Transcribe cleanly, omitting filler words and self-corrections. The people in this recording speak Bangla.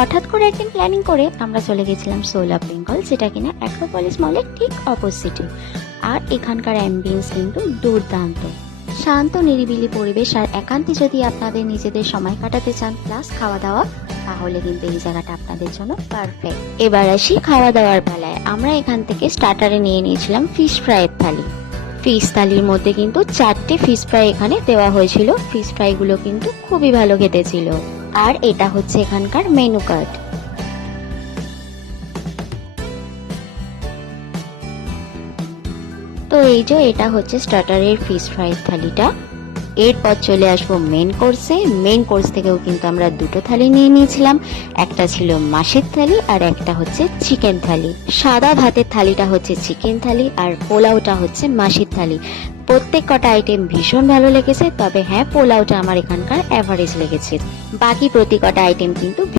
হঠাৎ করে একদিন প্ল্যানিং করে আমরা চলে গেছিলাম সোল অফ বেঙ্গল, যেটা কিনা অ্যাক্রোপলিস মলের ঠিক অপোজিটে। আর এখানকার অ্যাম্বিয়েন্স কিন্তু দুর্দান্ত, শান্ত নিরিবিলি পরিবেশ। আর একান্তে যদি আপনাদের নিজেদের সময় কাটাতে চান প্লাস খাওয়া দাওয়া, তাহলে কিন্তু এই জায়গাটা আপনাদের জন্য পারফেক্ট। এবার আসি খাওয়া দাওয়ার বেলায়। আমরা এখান থেকে স্টার্টারে নিয়ে নিয়েছিলাম ফিশ ফ্রাইয়ের থালি। ফিশ থালির মধ্যে কিন্তু 4টে ফিশ ফ্রাই এখানে দেওয়া হয়েছিল। ফিশ ফ্রাই গুলো কিন্তু খুবই ভালো খেতে ছিল। আর এটা হচ্ছে এখানকার মেনু কার্ড। তো এই যে এটা হচ্ছে স্টার্টারের ফিশ ফ্রাই থালিটা। এরপর চলে আসবো মেন কোর্সে। মেন কোর্স থেকেও কিন্তু আমরা দুটো থালি নিয়ে নিয়েছিলাম, একটা ছিল মাছের থালি আর একটা হচ্ছে চিকেন থালি। সাদা ভাতের থালিটা হচ্ছে চিকেন থালি আর পোলাওটা হচ্ছে মাছের থালি। প্রত্যেক কটা আইটেম ভীষণ ভালো লেগেছে, তবে হ্যাঁ পোলাওটা আমার এখানকার অ্যাভারেজ লেগেছে। বাকি প্রতি কটা আইটেম কিন্তু